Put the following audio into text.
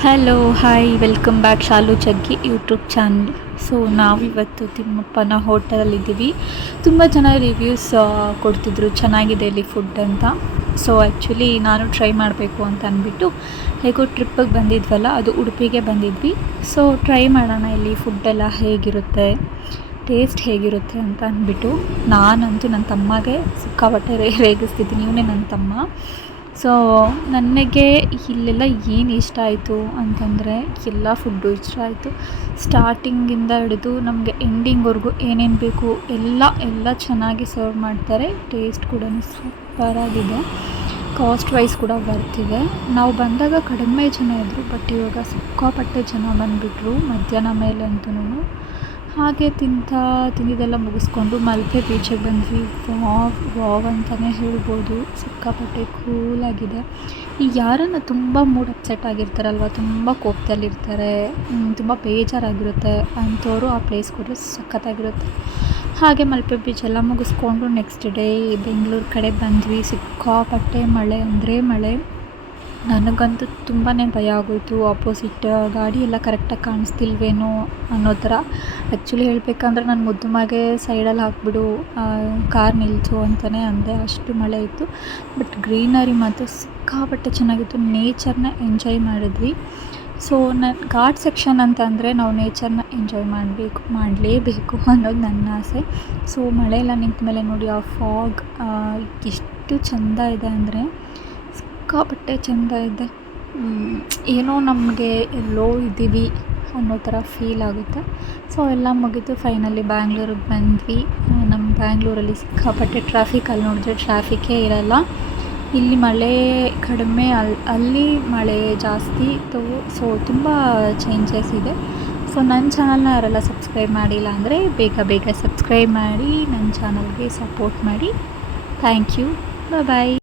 Hello hi welcome back ಶಾಲು ಚಗ್ಗಿ YouTube channel. So ನಾವಿವತ್ತು ತಿಮ್ಮಪ್ಪನ ಹೋಟೆಲಲ್ಲಿದ್ದೀವಿ. ತುಂಬ ಜನ ರಿವ್ಯೂಸ್ ಕೊಡ್ತಿದ್ರು ಚೆನ್ನಾಗಿದೆ ಇಲ್ಲಿ ಫುಡ್ ಅಂತ. ಸೊ ಆ್ಯಕ್ಚುಲಿ ನಾನು ಟ್ರೈ ಮಾಡಬೇಕು ಅಂತ ಅಂದ್ಬಿಟ್ಟು ಹೇಗೋ ಟ್ರಿಪ್ಪಿಗೆ ಬಂದಿದ್ವಲ್ಲ, ಅದು ಉಡುಪಿಗೆ ಬಂದಿದ್ವಿ. ಸೊ ಟ್ರೈ ಮಾಡೋಣ ಇಲ್ಲಿ ಫುಡ್ಡೆಲ್ಲ ಹೇಗಿರುತ್ತೆ, ಟೇಸ್ಟ್ ಹೇಗಿರುತ್ತೆ ಅಂತ ಅಂದ್ಬಿಟ್ಟು. ನಾನಂತೂ ನನ್ನ ತಮ್ಮಗೆ ಸಿಕ್ಕಾಪಟ್ಟೆ ರೇಗಿಸ್ತಿದ್ದೀನಿ, ಇವನೇ ನನ್ನ ತಮ್ಮ. ಸೊ ನನಗೆ ಇಲ್ಲೆಲ್ಲ ಏನು ಇಷ್ಟ ಆಯಿತು ಅಂತಂದರೆ ಎಲ್ಲ ಫುಡ್ಡು ಇಷ್ಟ ಆಯಿತು. ಸ್ಟಾರ್ಟಿಂಗಿಂದ ಹಿಡಿದು ನಮಗೆ ಎಂಡಿಂಗ್ವರೆಗೂ ಏನೇನು ಬೇಕು ಎಲ್ಲ ಚೆನ್ನಾಗಿ ಸರ್ವ್ ಮಾಡ್ತಾರೆ. ಟೇಸ್ಟ್ ಕೂಡ ಸೂಪರಾಗಿದೆ. ಕಾಸ್ಟ್ ವೈಸ್ ಕೂಡ ಬರ್ತಿದೆ. ನಾವು ಬಂದಾಗ ಕಡಿಮೆ ಜನ ಇದ್ದರು, ಬಟ್ ಇವಾಗ ಸಿಕ್ಕಾಪಟ್ಟೆ ಜನ ಬಂದುಬಿಟ್ರು ಮಧ್ಯಾಹ್ನ ಮೇಲೆ ಅಂತೂ. ಹಾಗೆ ತಿಂದಿದ್ದೆಲ್ಲ ಮುಗಿಸ್ಕೊಂಡು ಮಲ್ಪೆ ಬೀಚಿಗೆ ಬಂದ್ವಿ. ವಾವ್ ಅಂತಲೇ ಹೇಳ್ಬೋದು. ಸಿಕ್ಕಾಪಟ್ಟೆ ಕೂಲಾಗಿದೆ. ಈಗ ಯಾರನ್ನು ತುಂಬ ಮೂಡ್ ಅಪ್ಸೆಟ್ ಆಗಿರ್ತಾರಲ್ವ, ತುಂಬ ಕೋಪದಲ್ಲಿರ್ತಾರೆ, ತುಂಬ ಬೇಜಾರಾಗಿರುತ್ತೆ ಅಂಥವ್ರು ಆ ಪ್ಲೇಸ್ಗೆ ಹೋದರೆ ಸಖತ್ತಾಗಿರುತ್ತೆ. ಹಾಗೆ ಮಲ್ಪೆ ಬೀಚೆಲ್ಲ ಮುಗಿಸ್ಕೊಂಡು ನೆಕ್ಸ್ಟ್ ಡೇ ಬೆಂಗಳೂರು ಕಡೆ ಬಂದ್ವಿ. ಸಿಕ್ಕಾಪಟ್ಟೆ ಮಳೆ ಅಂದರೆ ಮಳೆ. ನನಗಂತೂ ತುಂಬಾ ಭಯ ಆಗೋಯಿತು. ಆಪೋಸಿಟ್ ಗಾಡಿ ಎಲ್ಲ ಕರೆಕ್ಟಾಗಿ ಕಾಣಿಸ್ತಿಲ್ವೇನೋ ಅನ್ನೋ ಥರ. ಆ್ಯಕ್ಚುಲಿ ಹೇಳಬೇಕಂದ್ರೆ ನಾನು ಮುದ್ದು ಮಗೆ ಸೈಡಲ್ಲಿ ಹಾಕ್ಬಿಡು, ಕಾರ್ ನಿಲ್ಲಿಸು ಅಂತಲೇ ಅಂದೆ, ಅಷ್ಟು ಮಳೆ ಇತ್ತು. ಬಟ್ ಗ್ರೀನರಿ ಮಾತ್ರ ಸಿಕ್ಕಾಪಟ್ಟೆ ಚೆನ್ನಾಗಿತ್ತು. ನೇಚರ್ನ ಎಂಜಾಯ್ ಮಾಡಿದ್ವಿ. ಸೊ ಘಾಟ್ ಸೆಕ್ಷನ್ ಅಂತ ಅಂದರೆ ನಾವು ನೇಚರ್ನ ಎಂಜಾಯ್ ಮಾಡಲೇಬೇಕು ಅನ್ನೋದು ನನ್ನ ಆಸೆ. ಸೊ ಮಳೆ ಎಲ್ಲ ನಿಂತ ಮೇಲೆ ನೋಡಿ ಆ ಫಾಗ್ ಎಷ್ಟು ಚೆಂದ ಇದೆ ಅಂದರೆ ಸಿಕ್ಕಾಪಟ್ಟೆ ಚೆಂದ ಇದೆ. ಏನೋ ನಮಗೆ ಎಲ್ಲೋ ಇದ್ದೀವಿ ಅನ್ನೋ ಥರ ಫೀಲ್ ಆಗುತ್ತೆ. ಸೊ ಎಲ್ಲ ಮುಗಿತು, ಫೈನಲಿ ಬ್ಯಾಂಗ್ಳೂರಿಗೆ ಬಂದ್ವಿ. ನಮ್ಮ ಬ್ಯಾಂಗ್ಳೂರಲ್ಲಿ ಸಿಕ್ಕಾಪಟ್ಟೆ ಟ್ರಾಫಿಕ್. ಅಲ್ಲಿ ನೋಡಿದ್ರೆ ಟ್ರಾಫಿಕ್ಕೇ ಇರಲ್ಲ. ಇಲ್ಲಿ ಮಳೆ ಕಡಿಮೆ, ಅಲ್ಲಿ ಮಳೆ ಜಾಸ್ತಿ ಇತ್ತು. ಸೊ ತುಂಬ ಚೇಂಜಸ್ ಇದೆ. ಸೊ ನನ್ನ ಚಾನಲ್ನ ಯಾರೆಲ್ಲ ಸಬ್ಸ್ಕ್ರೈಬ್ ಮಾಡಿಲ್ಲ ಅಂದರೆ ಬೇಗ ಸಬ್ಸ್ಕ್ರೈಬ್ ಮಾಡಿ ನನ್ನ ಚಾನಲ್ಗೆ ಸಪೋರ್ಟ್ ಮಾಡಿ. Thank you. ಬಾಯ್.